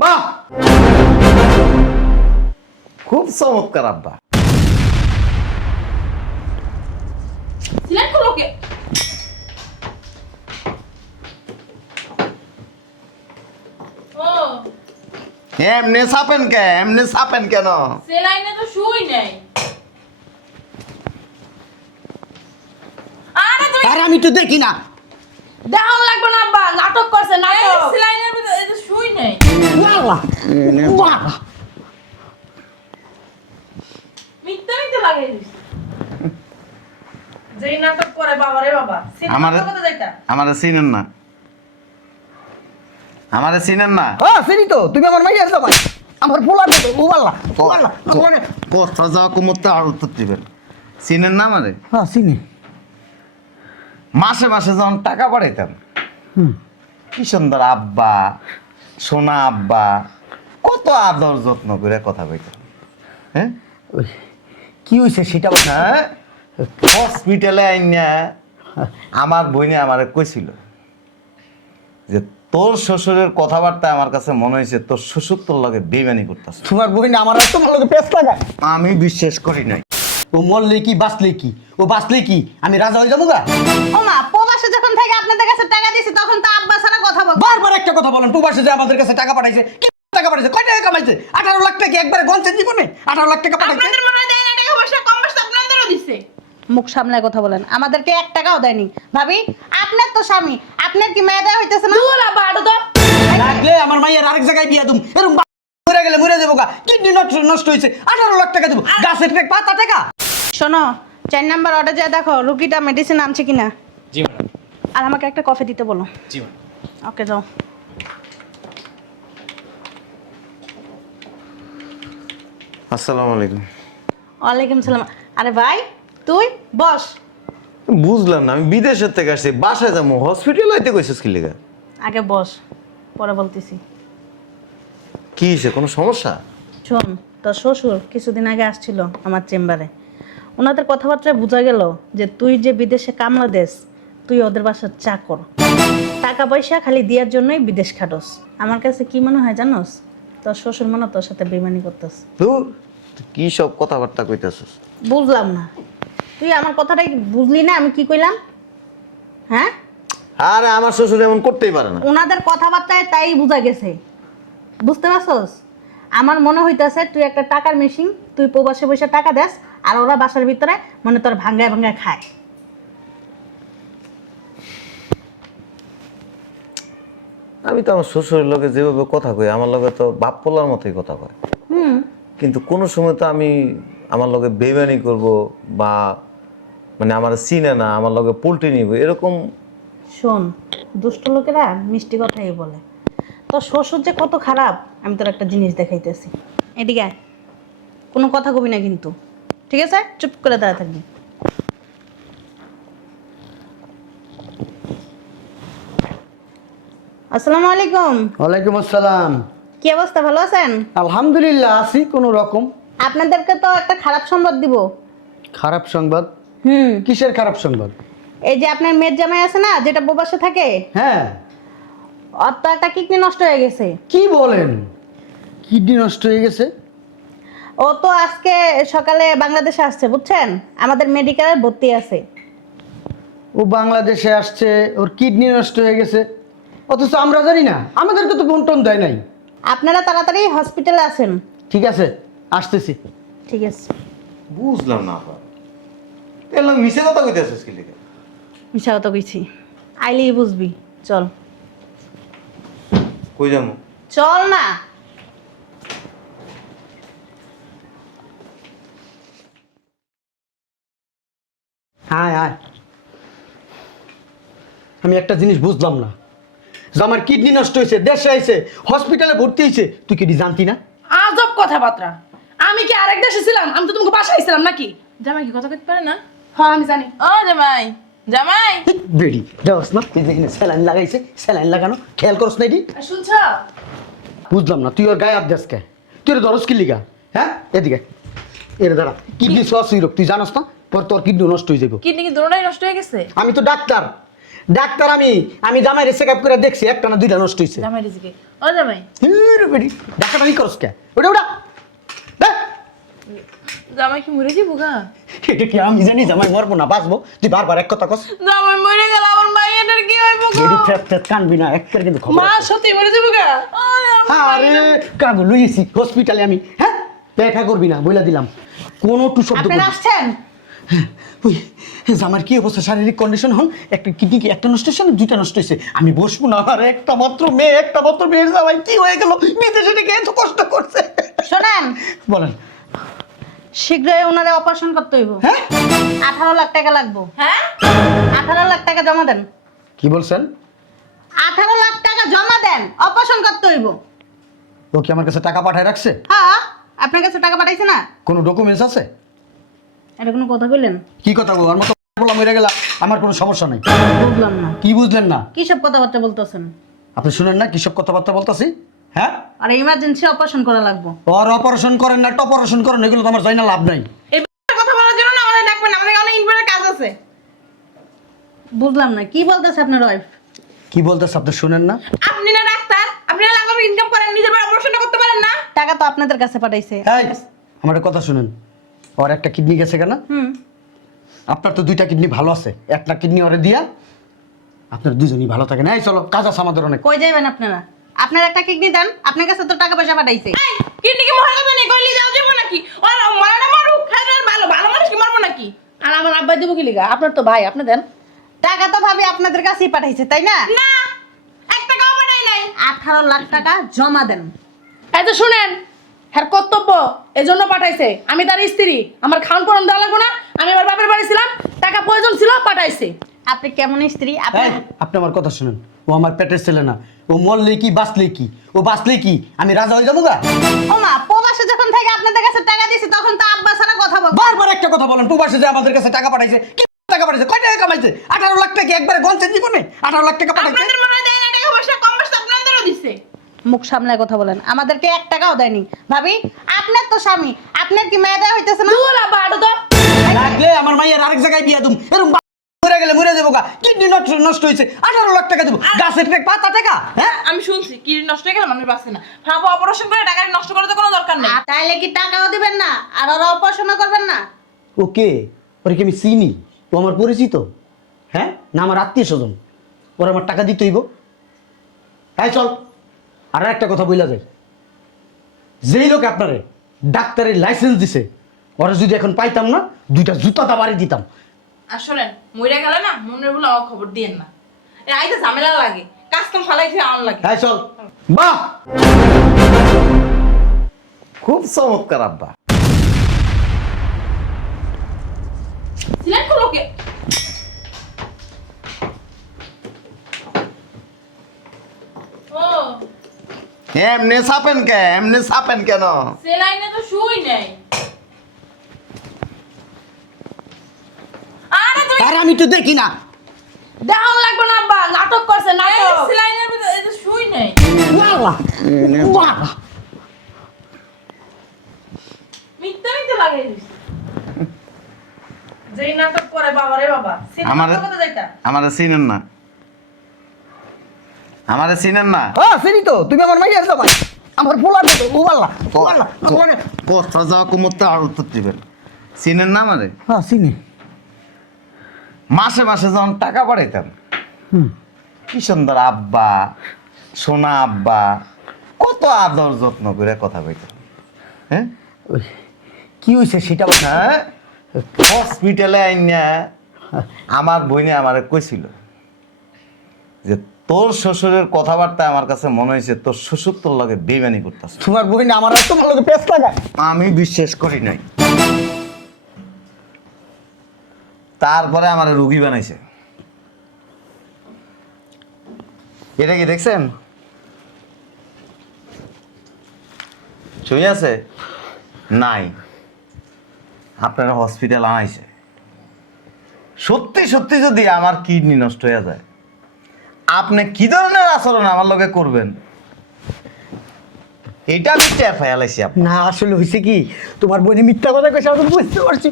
বাহ, খুব চমৎকার আব্বা। সিলেক্ট করো কে? ও এমনি ছাপেন কেন? সেলাইনে তো শুই নাই। আরে তুমি আর আমি তো দেখি না। দেখান লাগবে না আব্বা, নাটক করছে নাটক। সেলাইনের ভিতরে এই যে শুই নাই। বাবা, বাবা। মিথ্যা মিথ্যা লাগাই দিছি। যেই নাটক করে বাবা রে বাবা। আমারে সিনেমা কথা যাইতা। আমারে চিনেন না। হ্যাঁ চিনি তো, তুমি আমার মাইয়া যাবা। আমার পোলা তো উবাল্লা উবাল্লা। কথা যাওয়া কুমুরতে আর উত্তর দিবেন। চিনেন না আমারে? হ্যাঁ চিনি। মাসে মাসে যখন টাকা পাঠাইতাম, কি সুন্দর আব্বা, সোনা আব্বা, কত আদর যত্ন করে কথা কইতাম। হ্যাঁ, ওই, কি হয়েছে সেটা বল। হ্যাঁ, হসপিটালে আইনা আমার বইনে আমারে কইছিল যে তোর শ্বশুরের কথাবার্তা আমার কাছে মনে হয়েছে তোর শ্বশুর তোর লগে বেইমানি করতেছে। তোমার বই না আমার তোমার লোকে পেছ লাগায়। আমি বিশ্বাস করি নাই। ও মরলে কি বাঁচলে কি, ও বাঁচলে কি আমি রাজা হয়ে যাবো গা? ও মা, প্রবাসে যখন থেকে আপনাদের কাছে টাকা দিছি তখন তো আব্বা ছাড়া কথা বল। বারবার একটা কথা বলেন, প্রবাসে যে আমাদের কাছে টাকা পাঠাইছে, কি টাকা পাঠাইছে, কয় টাকা কামাইছে? 18 লাখ টাকা একবারে গঞ্চে জীবনে 18 লাখ টাকা পাঠাইছে। আপনাদের মনে হয় দেয় না টাকা পয়সা, কম বেশি আপনাদেরও দিছে। মুখ সামলায় কথা বলেন, আমাদেরকে 1 টাকাও দেয়নি। ভাবি, আপনার তো স্বামী, আপনার কি মেয়ে দেয়া হইতেছে না? দূর আব্বা আটো তো। লাগলে আমার মাইয়ের আরেক জায়গায় বিয়া দুম, এরকম মরে গেলে মরে যাবো গা। কিডনি নষ্ট হয়েছে, 18 লাখ টাকা দেবো, গাছের পাতা টাকা। শোনো, 4 নাম্বার অর্ডার যা দেখো রুগীটা মেডিসিন আনছে কিনা। জি ম্যাডাম। আর আমাকে একটা কফি দিতে বলো। জি ম্যাডাম। ওকে যাও। আসসালামু আলাইকুম। ওয়ালাইকুম সালাম। আরে ভাই, তুই বস। বুঝলাম না, আমি বিদেশের থেকে আসছি, বাসায় যাবো, হসপিটাল আইতে কইছিস কি লিগা? আগে বস, পরে বলতেছি। কি হয়েছে, কোনো সমস্যা? শোন, তোর শ্বশুর কিছুদিন আগে আসছিল আমার চেম্বারে। ওনাদের কথাবার্তায় বোঝা গেল যে তুই যে বিদেশে কামলা দেস, তুই ওদের বাসার চাকর। টাকা পয়সা খালি দেওয়ার জন্যই বিদেশ খাটোস। আমার কাছে কি মনে হয় জানোস, তোর শ্বশুর মনে হয় তোর সাথে বেইমানি করতেস। তুই কি সব কথাবার্তা কইতাছিস? বুঝলাম না, তুই আমার কথাটাই বুঝলি না আমি কি কইলাম? হ্যাঁ, আরে আমার শ্বশুর এমন করতেই পারে না। ওনাদের কথাবার্তায় তাই বোঝা গেছে। বুঝতে পারছস? আমার মনে হইতাছে তুই একটা টাকার মেশিন, তুই প্রবাসে বসে টাকা দেস আর ওরা বাসার ভিতরে মানে তোর ভাঙ্গায় ভাঙ্গায় খায়। আমি তো আমার শ্বশুরের লগে যেভাবে কথা কই, আমার লগে তো বাপ পোলার মতোই কথা কয়। কিন্তু কোনো সময় তো আমি আমার লগে বেইমানি করব বা মানে আমার চিনে না, আমার লগে পোল্ট্রি নিব, এরকম। শোন, দুষ্ট লোকেরা মিষ্টি কথাই বলে। তোর শ্বশুর যে কত খারাপ আমি তোর একটা জিনিস দেখাইতেছি। এদিকে আয়। কোনো কথা কবি না কিন্তু, ঠিক আছে? চুপ করে দাঁড়া থাকবি। আসসালামু আলাইকুম। ওয়ালাইকুম আসসালাম। কি অবস্থা, ভালো আছেন? আলহামদুলিল্লাহ আছি কোনো রকম। আপনাদেরকে তো একটা খারাপ সংবাদ দিব। খারাপ সংবাদ? হুম, কিসের খারাপ সংবাদ? এই যে আপনার মেয়ের জামাই আছে না, যেটা প্রবাসে থাকে, হ্যাঁ। ওর তো একটা কিডনি নষ্ট হয়ে গেছে। কি বলেন, কিডনি নষ্ট হয়ে গেছে? ও তো আজকে সকালে বাংলাদেশে আসছে, বুঝছেন? আমাদের মেডিকেলে ভর্তি আছে। ও বাংলাদেশে আসছে, ওর কিডনি নষ্ট হয়ে গেছে, অথচ আমরা জানি না, আমাদেরকে তো বন্টন দেয় নাই। আপনারা তাড়াতাড়ি হসপিটালে আসেন। ঠিক আছে, আসতেছি। ঠিক আছে। বুঝলাম না আপা, এলাম মিছে কথা কইতাছিস কি লিগা? মিশা কথা কইছি, আইলেই বুঝবি। চল কই যামু? চল না। হ্যাঁ হ্যাঁ, আমি একটা জিনিস বুঝলাম না, যে আমার কিডনি নষ্ট হয়েছে, দেশে আইছে, হসপিটালে ভর্তি হয়েছে, তুই কি জানতি না? আজব কথাবার্তা। আমি কি আরেক দেশে ছিলাম? আমি তো তোমাকে বাসায় ছিলাম নাকি? জামাই কি কথা কইতে পারে না? হ্যাঁ আমি জানি। ও জামাই, জামাই বেড়ি দেওয়াস না, তুই যেখানে স্যালাইন লাগাইছে, স্যালাইন লাগানো খেয়াল করস না? এটি শুনছ? বুঝলাম না, তুই ওর গায়ে হাত দেস কে? তুই ওর ধরস কি লিগা? হ্যাঁ, এদিকে এর দাঁড়া, কিডনি সস রোগ তুই জানোস না? পর তোর কিডনি নষ্ট হয়ে যাবো। কিডনি কি দুটোটাই নষ্ট হয়ে গেছে? আমি তো ডাক্তার, ডাক্তার আমি জামাই চেক আপ করে দেখছি একটা না দুইটা নষ্ট হয়েছে। জামাই রিজিকে ও জামাই ডাক্তারটা কি করস কে? ওটা ওটা জামাই কি মরে যাবো গা? এটা কি আমি জানি জামাই মরবো না বাঁচবো? তুই বারবার এক কথা কস। জামাই মরে গেল আমার মাইয়াটার কি হইবো গো? এডি ফেট ফেট কানবি না একবার কিন্তু খবর মা আছে। সত্যি মরে যাবো গা? আরে কাগো লইছি হসপিটালে আমি, হ্যাঁ দেখা করবি না বইলা দিলাম কোনো টু শব্দ আপনারা করবি না। আসছেন? ওই জামার কি অবস্থা, শারীরিক কন্ডিশন হন? একটা কিডনি কি একটা নষ্ট হয়েছে না দুইটা নষ্ট হয়েছে? আমি বসবো না, আর একটা মাত্র মেয়ের জামাই কি হয়ে গেল, বিদেশে থেকে এত কষ্ট করছে। শোনেন, বলেন। শীঘ্রই ওনারে অপারেশন করতে হইব। হ্যাঁ 18 লাখ টাকা লাগবে। হ্যাঁ 18 লাখ টাকা জমা দেন। কি বলছেন? 18 লাখ টাকা জমা দেন, অপারেশন করতে হইব। ও কি আমার কাছে টাকা পাঠায় রাখছে? হ্যাঁ, আপনার কাছে টাকা পাঠাইছে না? কোনো ডকুমেন্টস আছে? এটা কোনো কথা বললেন? কি কথা বল, আমার মতো বললাম মরে গেলা আমার কোনো সমস্যা নেই। বুঝলাম না, কি বুঝলেন না? কি সব কথাবার্তা বলতেছেন? আপনি শুনেন না কি সব কথাবার্তা বলতাছি? হ্যাঁ আর ইমার্জেন্সি অপারেশন করা লাগবে। ওর অপারেশন করেন না অপারেশন করেন, এগুলো তো আমার জানি না, লাভ নাই। এই কথা বলার জন্য না আমাদের ডাকবেন, আমাদের অনেক ইম্পর্টেন্ট কাজ আছে। বুঝলাম না কি বলতেছে আপনার ওয়াইফ। কি বলতেছে আপনি শুনেন না? আপনি না ডাক্তার, আপনি না লাখ ইনকাম করেন, নিজের অপারেশনটা করতে পারেন না? টাকা তো আপনাদের কাছে পাঠাইছে। এই আমার একটা কথা শুনেন, ওর একটা কিডনি গেছে কেন? আপনার তো দুইটা কিডনি ভালো আছে, একটা কিডনি ওরে দিয়া আপনার দুজনই ভালো থাকেন। এই চলো কাজ আছে আমাদের অনেক। কই যাবেন আপনারা? আপনার একটা কিডনি দেন, আপনার কাছে তো টাকা পয়সা পাঠাইছে। এই কিডনি কি মহার কথা নেই, কইলি যাও যাবো নাকি? ওর মারাটা মারুক, খাইলে ভালো ভালো মানুষ কি মারবো নাকি? আর আমার আব্বাই দেবো কি লিগা? আপনার তো ভাই, আপনি দেন। টাকা তো ভাবি আপনাদের কাছেই পাঠাইছে তাই না? না, এক টাকাও পাঠাই নাই। 18 লাখ টাকা জমা দেন। এই তো শুনেন, হ্যার কর্তব্য এজন্য পাঠাইছে। আমি তার স্ত্রী, আমার খাওয়ান পরন দেওয়া লাগবো না? আমি আমার বাপের বাড়ি ছিলাম, টাকা প্রয়োজন ছিল, পাঠাইছে। আপনি কেমন স্ত্রী? আপনি এই আপনি আমার কথা শুনেন, ও আমার পেটের ছেলে না। ও মরলে কি বাঁচলে কি, ও বাঁচলে কি আমি রাজা হয়ে যাবো গা? ও মা, প্রবাসে যখন থেকে আপনাদের কাছে টাকা দিয়েছি তখন তো আব্বা ছাড়া কথা বল। বারবার একটা কথা বলেন, প্রবাসে যে আমাদের কাছে টাকা পাঠাইছে, কি টাকা পাঠাইছে, কয় টাকা কামাইছে? 18 লাখ টাকা একবারে গঞ্চের জীবনে 18 লাখ টাকা পাঠাইছে। আপনাদের মনে হয় দেয় না টাকা পয়সা, কম বেশি আপনাদেরও দিছে। মুখ সামলায় কথা বলেন, আমাদেরকে 1 টাকাও দেয়নি। ভাবি আপনার তো স্বামী, আপনার কি মেয়ে দেওয়া হইতেছে না? দূর আব্বা, আটো তো। লাগলে আমার মাইয়ের আরেক জায়গায় বিয়া দুম, এরকম মরে গেলে মরে যাবো গা। কিডনি নষ্ট হয়েছে, 18 লাখ টাকা দেবো, গাছের ট্রেক পাতা টাকা। হ্যাঁ আমি শুনছি কি নষ্ট হয়ে গেল, মানুষ বাঁচে না। ভাবো অপারেশন করে টাকা নষ্ট করার তো কোনো দরকার নেই। তাইলে কি টাকাও দিবেন না আর ওরা অপারেশনও করবেন না? ওকে, ওরে কি আমি চিনি? ও আমার পরিচিত? হ্যাঁ না আমার আত্মীয় স্বজন? ওরা আমার টাকা দিতে হইব? হ্যাঁ চল। আর একটা কথা বইলা যায়, যেই লোক আপনারে ডাক্তারের লাইসেন্স দিছে, ওরা যদি এখন পাইতাম না, 2টা জুতা বাড়ি দিতাম। আর শোনেন, মইরা গেলে না মনের বলে আমার খবর দিয়েন না। আইতে ঝামেলা লাগে, কাজ কাম ফালাই খেয়ে আন লাগে। হ্যাঁ চল। বাহ, খুব চমৎকার আব্বা। সিলেক্ট করলো কে? ও এমনি ছাপেন কেন? সে লাইনে তো শুই নাই। আরে তুমি আর আমি তো দেখি না। দেখান লাগবে না আব্বা, নাটক করছে নাটক। সে লাইনের ভিতরে এই যে শুই নাই। বাহ, বাহ। মিথ্যা মিথ্যা লাগাই দিছে। যেই নাটক করে বাবা রে বাবা। আমারে- সিনেমা কথা যাইতা। আমারে চিনেন না? আমারে চিনেন না? হ্যাঁ চিনি তো, তুমি আমার মাইয়ার জামাই, আমার পোলার মতো। ও আল্লাহ, ও আল্লাহ, ও আল্লাহ। কথা যাওয়া কুমুরতে আর উত্তর দিবেন। চিনেন না আমারে? হ্যাঁ চিনি। মাসে মাসে যখন টাকা পাঠাইতাম, কি সুন্দর আব্বা, সোনা আব্বা, কত আদর যত্ন করে কথা কইতাম। হ্যাঁ ওই, কি হয়েছে সেটা বল। হ্যাঁ হসপিটালে আইনা আমার বইনে আমারে কইছিল যে তোর শ্বশুরের কথাবার্তা আমার কাছে মনে হয়েছে তোর শ্বশুর তোর লগে বেইমানি করতেছে। তোমার বই না আমার আর তোমার লোকে পেছ লাগায়। আমি বিশ্বাস করি নাই। তারপরে আমার রুগী বানাইছে। এটা কি দেখছেন? শুই আছে নাই, আপনারা হসপিটাল আনাইছে। সত্যি সত্যি যদি আমার কিডনি নষ্ট হয়ে যায়, আপনি কি ধরনের আচরণ আমার লগে করবেন এটা আমি টের ফাইলাইছি আপা। না আসলে হয়েছে কি তোমার বোনে মিথ্যা কথা কইছে আমি বুঝতে পারছি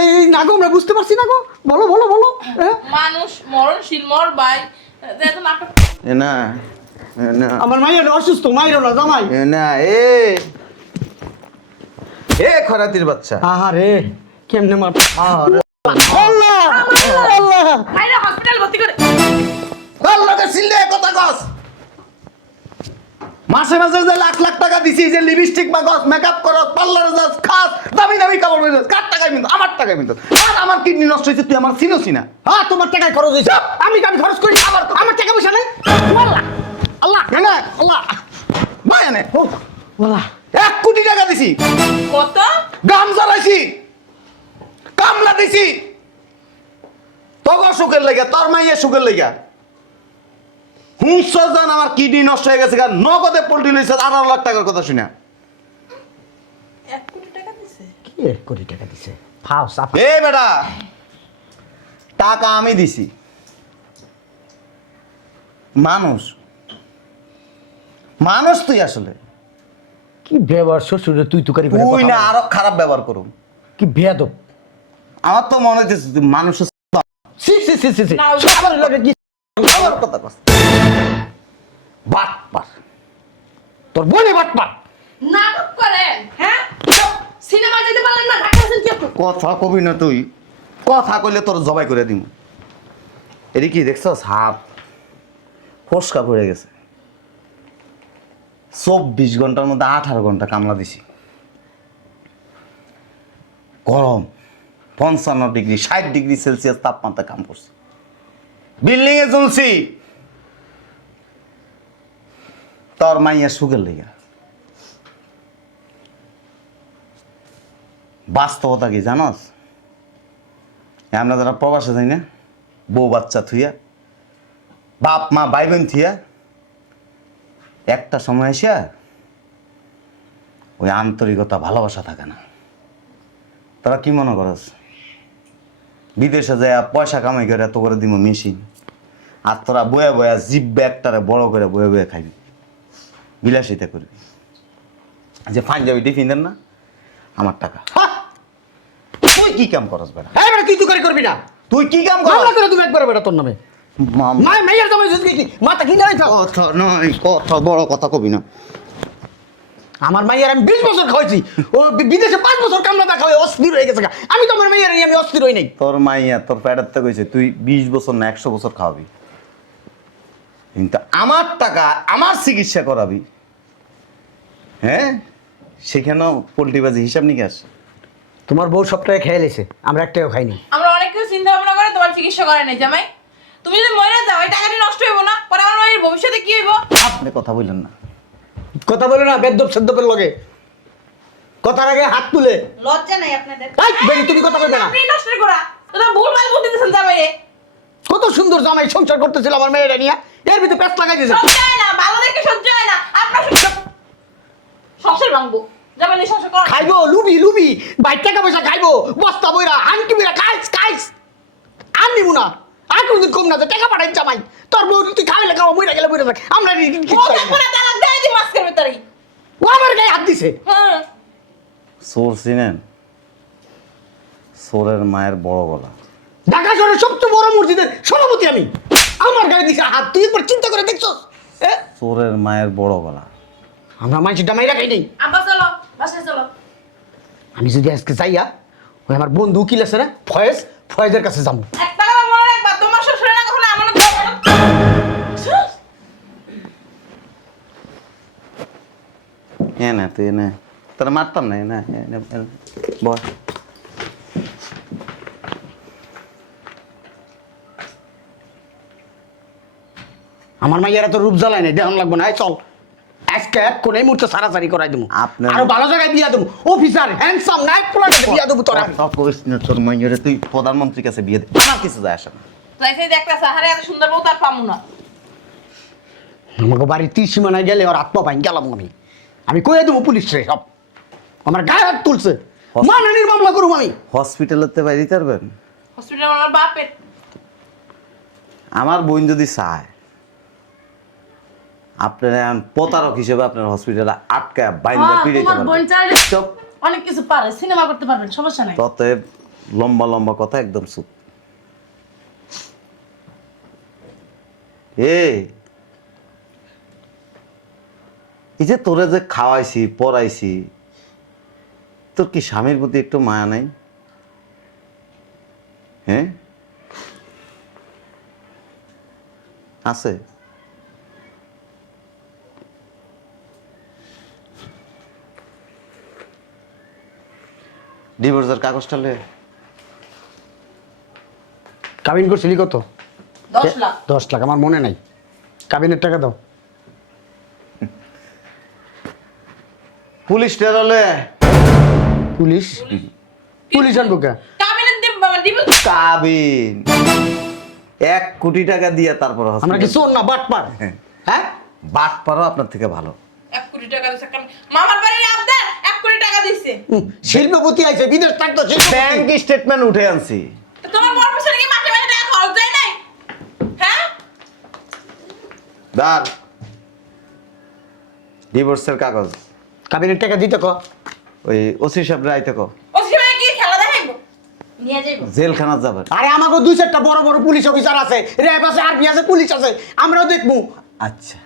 এই না গো আমরা বুঝতে পারছি না গো বলো বলো বলো হ্যাঁ? মানুষ মরণশীল মর ভাই নাটক এ না এ না আমার মায়ের অসুস্থ মায়ের না জামাই এ না এ খরাতির বাচ্চা আহারে কেমনে মার আরে আল্লাহ আল্লাহ ভাইরা হসপিটাল ভর্তি করে আল্লাহকে সিলে কথা কস মাসে মাসে যে লাখ লাখ টাকা দিছি যে লিপস্টিক মাগস মেকআপ করস পার্লারে যাস খাস দামি দামি কাপড় পরিস কার টাকায় মিন্ত আমার টাকায় মিন্ত আর আমার কিডনি নষ্ট হইছে তুই আমার চিনোস না হ্যাঁ তোমার টাকায় খরচ হয়েছে আমি খরচ করি আমার টাকা পয়সা নাই আল্লাহ আল্লাহ না আল্লাহ ভাই এনে আল্লাহ 1 কোটি টাকা দিছি কত গাম জ্বালাইছি কামলা দিছি তগো সুখের লেগে তোর মাইয়া সুখের লেগে হুঁসজান আমার কিডনি নষ্ট হয়ে গেছে কারণ নগদে পোল্ট্রি লইছে 18 লাখ টাকার কথা শুনে 1 কোটি টাকা দিছে কি 1 কোটি টাকা দিছে ফাও সাফা এ বেটা টাকা আমি দিছি মানুষ তুই আসলে কি ব্যবহার শ্বশুরে তুই তুকারি করে তুই কথা না বল। আরো খারাপ ব্যবহার করুম কি বেয়াদব আমার তো মনে হইতেছে তুই মানুষের সি সি সি সি সি না, ওই- সবার লাগে কি আমার কথা কস বাটপার তোর বনে বাটপা নাটক করেন হ্যাঁ সিনেমা যেতে পারলেন না ঢাকা আছেন কি আপনি কথা কবি না তুই কথা কইলে তোর জবাই করে দিম এরি কি দেখছস হাত ফসকা পড়ে গেছে 24 ঘন্টার মধ্যে 18 ঘন্টা কামলা দিছি গরম 55 ডিগ্রি 60 ডিগ্রি সেলসিয়াস তাপমাত্রা কাম করছে বিল্ডিং এ জ্বলছি তোর মাইয়া সুখের লেগা বাস্তবতা কি জানস আমরা যারা প্রবাসে যাই না বউ বাচ্চা থুইয়া বাপ মা ভাই বোন থুইয়া একটা সময় এসে ওই আন্তরিকতা ভালোবাসা থাকে না তোরা কি মনে করস বিদেশে যায় পয়সা কামাই করে এত করে দিব মেশিন আর তোরা বয়া বয়া জিভ ব্যাগটারে বড় করে বয়ে বয়ে খাইবি বিলাসিতা করবি যে পাঞ্জাবি ডিফিন্ডার না আমার টাকা তুই কি কাম করস বেটা এই বেটা তুই তুকারি করবি না তুই কি কাম মামলা করস করে তুমি একবার বেটা তোর নামে মাই মাইয়ার জামাই যদি কি মাথা কিনা রাখা কথা নয় কথা বড় কথা কবি না আমার মাইয়ার আমি 20 বছর খাওয়াইছি ও বিদেশে 5 বছর কামলা দেখা হয় অস্থির হয়ে গেছে আমি তো আমার মাইয়ার নিয়ে আমি অস্থির হই নাই তোর মাইয়া তোর প্যাডার থেকে কইছে তুই 20 বছর না 100 বছর খাওয়াবি কিন্তু আমার টাকা আমার চিকিৎসা করাবি হ্যাঁ সেখানেও পোল্ট্রিবাজি হিসাব নিকাশ তোমার বউ সবটাই খেয়ে লেছে আমরা একটাও খাইনি আমরা অনেক কিছু চিন্তা ভাবনা করে তোমার চিকিৎসা করে নাই জামাই তুমি যদি মরে যাও এই টাকাটি নষ্ট হইব না পরে আমার মায়ের ভবিষ্যতে কি হইব আপনি কথা বললেন না কথা বলে না বেদ্যপ সেদ্যপের লগে কথার আগে হাত তুলে লজ্জা নাই আপনাদের এই বেরি তুমি কথা বলবে না আপনি নষ্ট করা তোরা ভুল ভাল বুদ্ধি দিতেছেন জামাই রে কত সুন্দর জামাই সংসার করতেছিল আমার মেয়েটা নিয়ে এর ভিতরে প্যাঁচ লাগাই দিয়েছে সহ্য হয় না ভালো দেখে সহ্য হয় না আপনার সংসার ভাঙবো জামাই নিয়ে সংসার করা খাইবো লুবি লুবি ভাই টাকা পয়সা খাইবো বস্তা বইরা আনকি বইরা খাইস খাইস আর নিবো না আর কোনদিন কম না যে টাকা পাঠাই জামাই তোর বউ তুই খাইলে খাওয়া মইরা গেলে মইরা থাক আমরা কিছু ও চাই দেখো না। না তালাক দেয় দি মাস্কের ভেতরেই ও আমার গায়ে হাত দিছে হ্যাঁ সোর চিনেন সোরের মায়ের বড় গলা ঢাকা শহরের সবচেয়ে বড় মসজিদের সভাপতি আমি আমার গায়ে দিছে হাত তুই একবার চিন্তা করে দেখছস সোরের মায়ের বড় গলা আমরা মাইছিটা মাইরা খাই নাই আব্বা চলো বাসায় চলো আমি যদি আজকে যাইয়া ওই আমার বন্ধু উকিল আছে না ফয়েজের কাছে যাবো একটা কথা মনে রাখবা তোমার শ্বশুরের না কখনো আমানত করবে না না তুই না তোরা মারতাম না না বল আমার মাইয়ারা তো রূপ জ্বালায় নাই দেখান লাগবো না এই চল আজকে এক কোন এই মুহূর্তে সারাসারি করাই দেবো আপনার- আরো ভালো জায়গায় বিয়া দেবো অফিসার হ্যান্ডসাম নাইট প্লানে বিয়া দেবো তোরা তোর মাইয়ারে তুই প্রধানমন্ত্রীর কাছে বিয়ে দে আমার কিছু যায় আসে না তাই সেই দেখতা সাহারে এত সুন্দর বউ তার পামু না আমাকে বাড়ির তীর সীমানায় গেলে ওর আত্মা পাই গেলাম আমি কয়ে দেবো পুলিশ রে সব আমার গায়ে হাত তুলছে মানহানির মামলা করুম আমি হসপিটালেতে বাইরে পারবেন হসপিটালে আমার বাপের আমার বোন যদি চায় আপনার এখন প্রতারক হিসেবে আপনার হসপিটালে আটকা বাইন্দা পিড়াইতে তোমার বোন পারবেন। চাইলে চুপ। অনেক কিছু পারে, সিনেমা করতে পারবেন, সমস্যা নাই। ততএব লম্বা লম্বা কথা একদম চুপ। এই যে তোরে যে খাওয়াইছি পড়াইছি, তোর কি স্বামীর প্রতি একটু মায়া নাই? হ্যাঁ আছে? ডিভোর্সের কাগজটা লে। কাবিন করছিলি কত? 10 লাখ। 10 লাখ, আমার মনে নাই। কাবিনের টাকা দাও। পুলিশ টেরলে। পুলিশ পুলিশ আনবো কে? কাবিনের দিব কাবিন 1 কোটি টাকা দিয়ে তারপর আমরা কি চোর না বাটপার? হ্যাঁ, বাট পারো আপনার থেকে ভালো। 1 কোটি টাকা দিছে, মামার বাড়ির আবদার 1 কোটি টাকা দিছে। শিল্পপতি আইছে, বিদেশ থাকতো ব্যাংক স্টেটমেন্ট উঠে আনছি। তো তোমার বড় পিছনে কি মাঠে মাঠে টাকা খরচ যায় নাই? হ্যাঁ, দার ডিভোর্সের কাগজ কাবিনের টাকা দিতে ক। ওই ওসি সাহেব রাইতে কো, ও সিনেমা কি খেলা দেখাইবো? নিয়ে যাইবো। জেলখানা যাবেন। আরে আমাকে 2-4টা বড় বড় পুলিশ অফিসার আছে, র্যাব আছে, আর্মি আছে, পুলিশ আছে, আমরাও দেখবো। আচ্ছা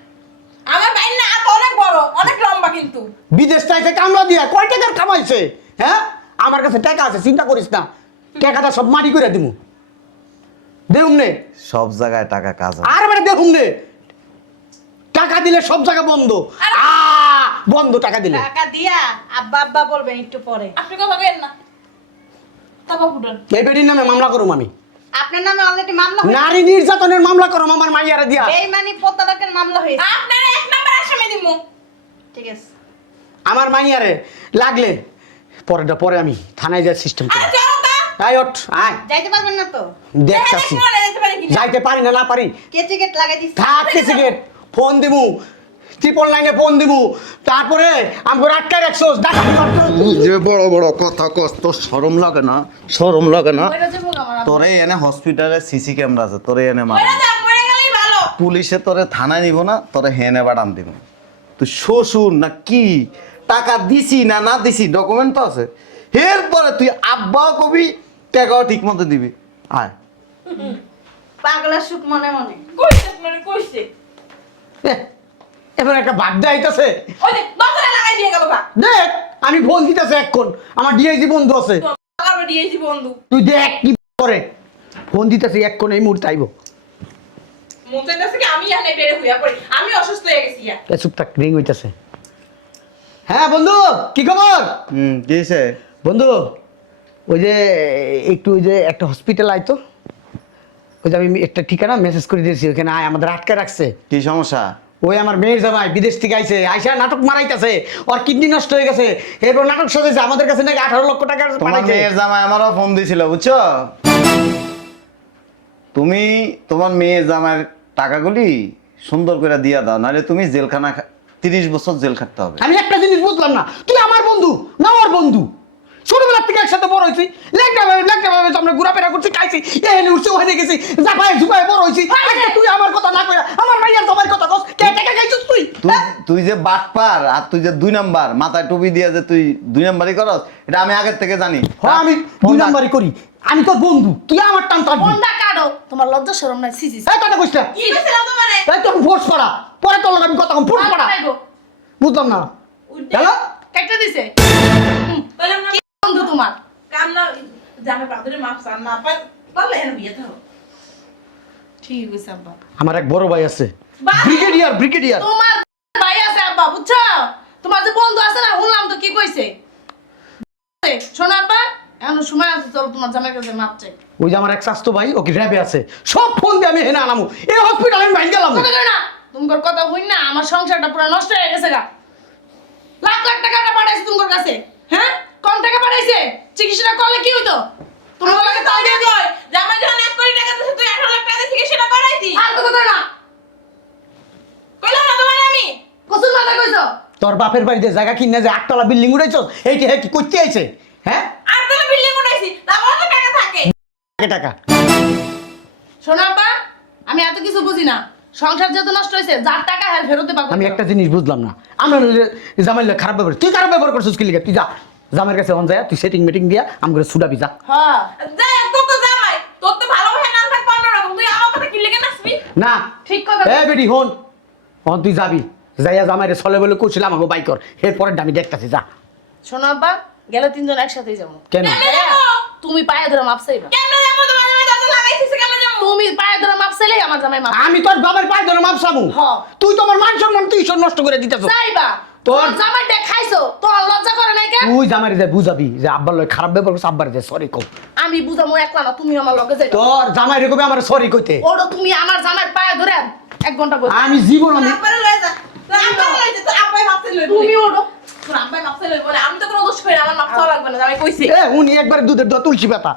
আমার ভাই না আর অনেক বড়, অনেক লম্বা কিন্তু। বিদেশ চাইছে কামলা দিয়া কয় টাকার কামাইছে? হ্যাঁ, আমার কাছে টাকা আছে, চিন্তা করিস না। টাকাটা সব মারি করে দিমু। দেউম নে, সব জায়গায় টাকা কাজ হয়। আর মানে দেউম নে। টাকা দিলে সব জায়গা বন্ধ। বন্ধ টাকা দিলে। টাকা দিয়া আব্বা আব্বা বলবেন একটু পরে। আপনি কথা কইেন না, তবা ফুটন। এই বেটির নামে মামলা করুম আমি। আপনার নামে অলরেডি মামলা হয়েছে। নারী নির্যাতনের মামলা করুম আমার মাইয়ারে দিয়া। বেইমানি প্রতারকের মামলা হয়েছে। আপনার 1 নাম্বার আসামি দিমু। ঠিক আছে। আমার মাইয়ারে লাগলে পরে আমি থানায় যাই সিস্টেম করে। আরে চলো কা। আয় ওঠ, আয় যাইতে পারবেন না তো? দেখতাছি। মনে যেতে পারে কি? যাইতে পারি না পারি। কে টিকেট লাগাই দিছি? থাকতে সিগারেট ফোন দিমু, 999 ফোন দিমু, তারপরে আমগো আটকায় রাখছোস ডাকাতি মাত্র। যে বড় বড় কথা কস, তোর শরম লাগে না? শরম লাগে না? কইরা যাবো আমার। তোরে এনে হসপিটালে সিসি ক্যামেরা আছে, তোরে এনে মার। কইরা যা, মরে গেলেই ভালো। পুলিশে তোরে থানায় নিব না, তোরে হেনে বাড়ান দিব। তুই শ্বশুর না কি? টাকা দিছি না না দিছি ডকুমেন্ট তো আছে। এরপরে তুই আব্বাও কবি, টাকাও ঠিক মতো দিবি। আয় পাগলা সুখ মনে মনে। কইছে মানে কইছে। এবার একটা বাগদা আইতাছে। ওই যে দরজা লাগাই দিয়ে গেল কা। দেখ আমি ফোন দিতেছে এক্ষণ, আমার ডিআইজি বন্ধু আছে, আবার দিয়েছি বন্ধু। তুই দেখ কি করে। ফোন দিতেছে এক্ষণ, এই মুহূর্তে আইব। মতে কাছে কি আমি এখানে বের হইয়া পড়ি, আমি অসুস্থ হয়ে গেছি ইয়া। চুপ থাক, রিং হইতাছে। হ্যাঁ বন্ধু, কি খবর? কি হয়েছে? বন্ধু ওই যে একটু ওই যে একটা হসপিটাল আইতো, ওই যে আমি একটা ঠিকানা মেসেজ করে দিয়েছি, ওখানে আয়, আমাদের আটকে রাখছে। কি সমস্যা? ওই আমার মেয়ের জামাই বিদেশ থেকে আইছে, আইসা নাটক মারাইতেছে, ওর কিডনি নষ্ট হয়ে গেছে, এরপর নাটক সাজাইছে, আমাদের কাছে নাকি 18 লক্ষ টাকা তোমার পাঠাইছে। মেয়ের জামাই আমারও ফোন দিছিল, বুঝছো? তুমি তোমার মেয়ের জামাইয়ের টাকাগুলি সুন্দর করে দিয়া দাও, নাহলে তুমি জেলখানা 30 বছর জেল খাটতে হবে। আমি একটা জিনিস বুঝলাম না, তুই আমার বন্ধু না ওর বন্ধু? ছোটবেলার থেকে একসাথে বড় হয়েছি, লেখা ভাবে আমরা ঘোরাফেরা করছি, খাইছি, এনে উঠছে ওখানে গেছি, জাপায় ঝুপায় বড় হয়েছি। আজকে তুই আমার কথা না কইরা আমার মাইয়ার জামাইয়ের কথা কস, কে টাকা খাইছিস তুই? তুই যে বাটপার আর তুই যে 2 নাম্বার মাথায় টুপি দিয়ে যে তুই 2 নাম্বারই করস, এটা আমি আগের থেকে জানি। হ্যাঁ আমি ফোন 2 রাখ। নাম্বারই করি, আমি তোর বন্ধু, তুই আমার টান টানবি। কোনটা কাটো? তোমার লজ্জা শরম নাই? সিসি এই কথা কইছ না, কি কইছিলাম তোমারে? এই তোর ফোর্স করা, পরে তোর লগে আমি কথা কম, ফোর্স করা। বুঝলাম না। হ্যালো, কেটে দিছে। কইলাম না বন্ধু তোমার কাম না জামে পাদরে মাপ সান না পাই পারলে এনে বিয়ে দাও। ঠিক হইছে আব্বা। আমার এক বড় ভাই আছে, বাহ! ব্রিগেডিয়ার। তোমার ভাই আছে আব্বা, বুঝছো? তোমার যে বন্ধু আছে না, শুনলাম তো কি কইছে। শোনো আব্বা, এখন সময় আছে, চলো তোমার জামাই কাছে মাপ চাই। ওই যে আমার এক স্বাস্থ্য ভাই, ওকে র্যাবে আছে, সব ফোন দিয়ে আমি হেনে আনামু, এই হসপিটালে আমি ভাই গেলাম। কথা কই না, তোমার কথা হই না, আমার সংসারটা পুরো নষ্ট হয়ে গেছে গা। লাখ লাখ টাকা পাঠাইছে তোমার কাছে, হ্যাঁ? কম টাকা পাঠাইছে, চিকিৎসা করলে কি হইতো? তোমার কাছে তাই দিয়ে কই, জামাই যখন 1 কোটি টাকা দিছে, তুই 18 লাখ টাকা দিয়ে চিকিৎসা করাইতি। আর কথা কই না, কইলাম না তোমার আমি কসুর মাথা কইছো। তোর বাপের বাড়িতে জায়গা কিনে যে 8 তলা বিল্ডিং উড়াইছস, এইটা হ্যাঁ কি করতে আইছে? হ্যাঁ, আর তাহলে বিল্ডিং উঠাইছি, তারপর তো টাকা থাকে। টাকা শোনো আব্বা, আমি এত কিছু বুঝি না, সংসার যেহেতু নষ্ট হয়েছে, যার টাকা হ্যাঁ ফেরত পাবো। আমি একটা জিনিস বুঝলাম না, আমরা জামাইলে খারাপ ব্যবহার, তুই খারাপ ব্যবহার করছিস কি লিগে? তুই যা জামাইয়ের কাছে অন যায়, তুই সেটিং মিটিং দিয়া আমাকে সুডাবি যা। হ্যাঁ যাই হোক, তোর তো জামাই, তোর তো ভালোবাসা না থাকবে অন্যরকম, তুই আমার কথা কি লেগে নাচবি? না ঠিক কথা। এ বেটি হন, হন তুই যাবি, যাইয়া জামাইরে চলে বলে কইছিলাম আমাকে বাইকর, এরপরে আমি দেখতাছি যা। শোনো আব্বা, গেলে তিনজন একসাথেই যাবো। কেন? কেমনে যাবো? তুমি পায়ে ধরে মাপ চাইবা। কেমনে যাবো? তোমার জামাই দাঁত লাগাইছিস, কেমনে যাবো? তুমি পায়ে ধরে মাপ চাইলেই আমার জামাই মাপ আমি তোর বাবার পায়ে ধরে মাপ চাবো? হ্যাঁ। তুই তো আমার মান সম্মান তুই সব নষ্ট করে দিতেছ। চাইবা। তোর- তোর জামাইটা খাইছো, তোর লজ্জা করে নাই কেন? তুই জামাইরে যা বুঝাবি যে আব্বার লয় খারাপ ব্যবহার করছিস, আব্বার যে সরি কও। আমি বুঝামো একলা না, তুমি আমার লগে যাইবা। তোর জামাইরে কবে আমার সরি কইতে? ওরো তুমি আমার জামাই পায়ে ধরে 1 ঘন্টা বসে। আমি জীবন তোর আমি আব্বারে লয়ে যা, তোর আব্বারে লয়ে যা, তোর আব্বাই মাপতে লইব। তুমি ওরো। তোর আব্বাই মাপতে লইব না, আমি তো কোনো দোষ করি না, আমার মাপ চাওয়া লাগবে না, আমি কইছি। এ উনি একবার দুধের দোয়া তুলসী পাতা